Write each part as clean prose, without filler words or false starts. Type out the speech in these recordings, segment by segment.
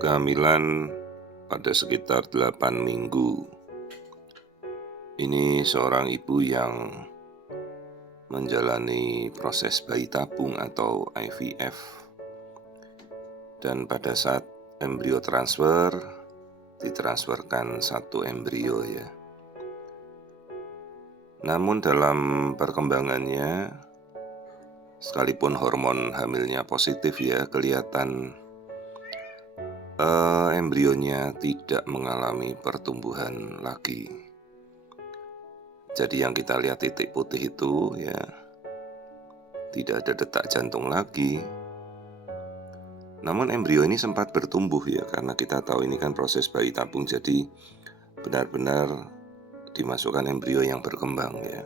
Kehamilan pada sekitar 8 minggu. Ini seorang ibu yang menjalani proses bayi tabung atau IVF. Dan pada saat embrio transfer, ditransferkan satu embrio ya. Namun dalam perkembangannya, sekalipun hormon hamilnya positif ya, kelihatan embrionya tidak mengalami pertumbuhan lagi. Jadi yang kita lihat titik putih itu ya, tidak ada detak jantung lagi. Namun embrio ini sempat bertumbuh ya, karena kita tahu ini kan proses bayi tabung, jadi benar-benar dimasukkan embrio yang berkembang ya.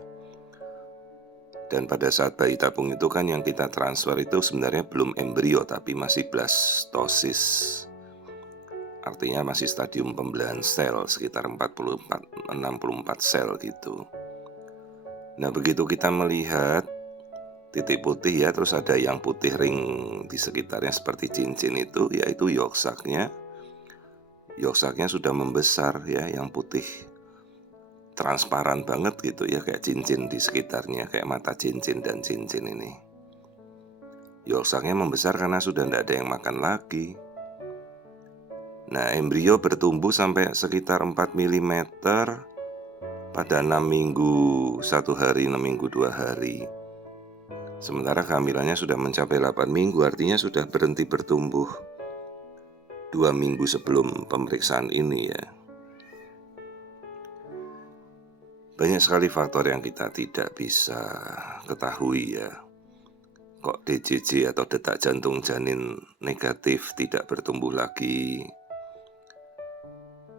Dan pada saat bayi tabung itu kan yang kita transfer itu sebenarnya belum embrio tapi masih blastosis. Artinya masih stadium pembelahan sel, sekitar 64 sel gitu. Nah begitu kita melihat titik putih ya, terus ada yang putih ring di sekitarnya seperti cincin itu, yaitu yolk-sac-nya. Yolk-sac-nya sudah membesar ya, yang putih transparan banget gitu ya, kayak cincin di sekitarnya, kayak mata cincin dan cincin ini. Yolk-sac-nya membesar karena sudah tidak ada yang makan lagi. Nah, embrio bertumbuh sampai sekitar 4 mm pada 6 minggu 1 hari, 6 minggu 2 hari. Sementara kehamilannya sudah mencapai 8 minggu, artinya sudah berhenti bertumbuh 2 minggu sebelum pemeriksaan ini ya. Banyak sekali faktor yang kita tidak bisa ketahui ya. Kok DJJ atau detak jantung janin negatif tidak bertumbuh lagi,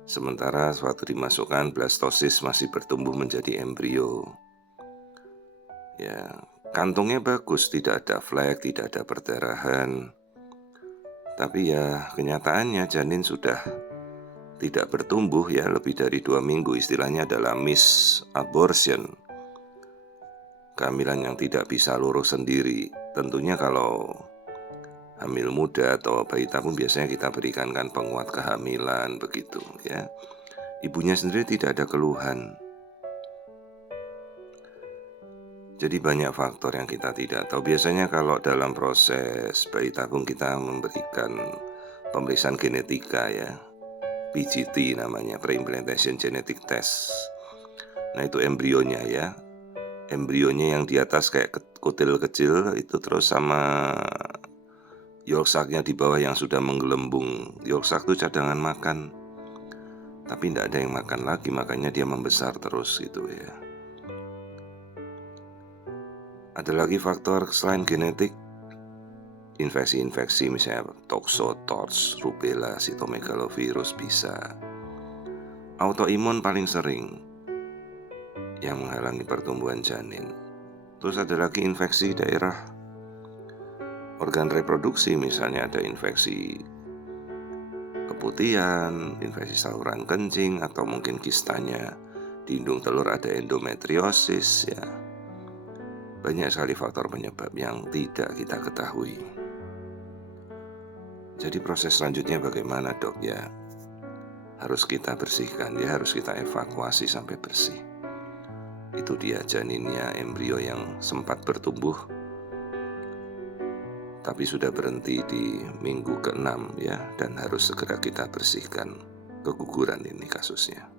sementara waktu dimasukkan blastosis masih bertumbuh menjadi embrio. Ya, kantungnya bagus, tidak ada flek, tidak ada perdarahan. Tapi ya kenyataannya janin sudah tidak bertumbuh ya lebih dari 2 minggu, istilahnya adalah misabortion. Kehamilan yang tidak bisa lurus sendiri. Tentunya kalau hamil muda atau bayi tabung biasanya kita berikan kan penguat kehamilan begitu ya. Ibunya sendiri tidak ada keluhan. Jadi banyak faktor yang kita tidak tahu. Biasanya kalau dalam proses bayi tabung kita memberikan pemeriksaan genetika ya, PGT namanya, Pre-Implantation Genetic Test. Nah itu embrionya ya, embrionya yang di atas kayak kutil kecil itu, terus sama yolk-sac-nya di bawah yang sudah menggelembung. Yolk-sac itu cadangan makan, tapi tidak ada yang makan lagi, makanya dia membesar terus gitu ya. Ada lagi faktor selain genetik, infeksi-infeksi misalnya toxo, TORCH, rubella, sitomegalovirus bisa. Autoimun paling sering yang menghalangi pertumbuhan janin. Terus ada lagi infeksi daerah organ reproduksi, misalnya ada infeksi keputihan, infeksi saluran kencing, atau mungkin kistanya di indung telur ada endometriosis ya. Banyak sekali faktor penyebab yang tidak kita ketahui. Jadi proses selanjutnya bagaimana dok ya? Harus kita bersihkan ya, harus kita evakuasi sampai bersih. Itu dia janinnya, embrio yang sempat bertumbuh tapi sudah berhenti di minggu ke-6 ya, dan harus segera kita bersihkan. Keguguran ini kasusnya.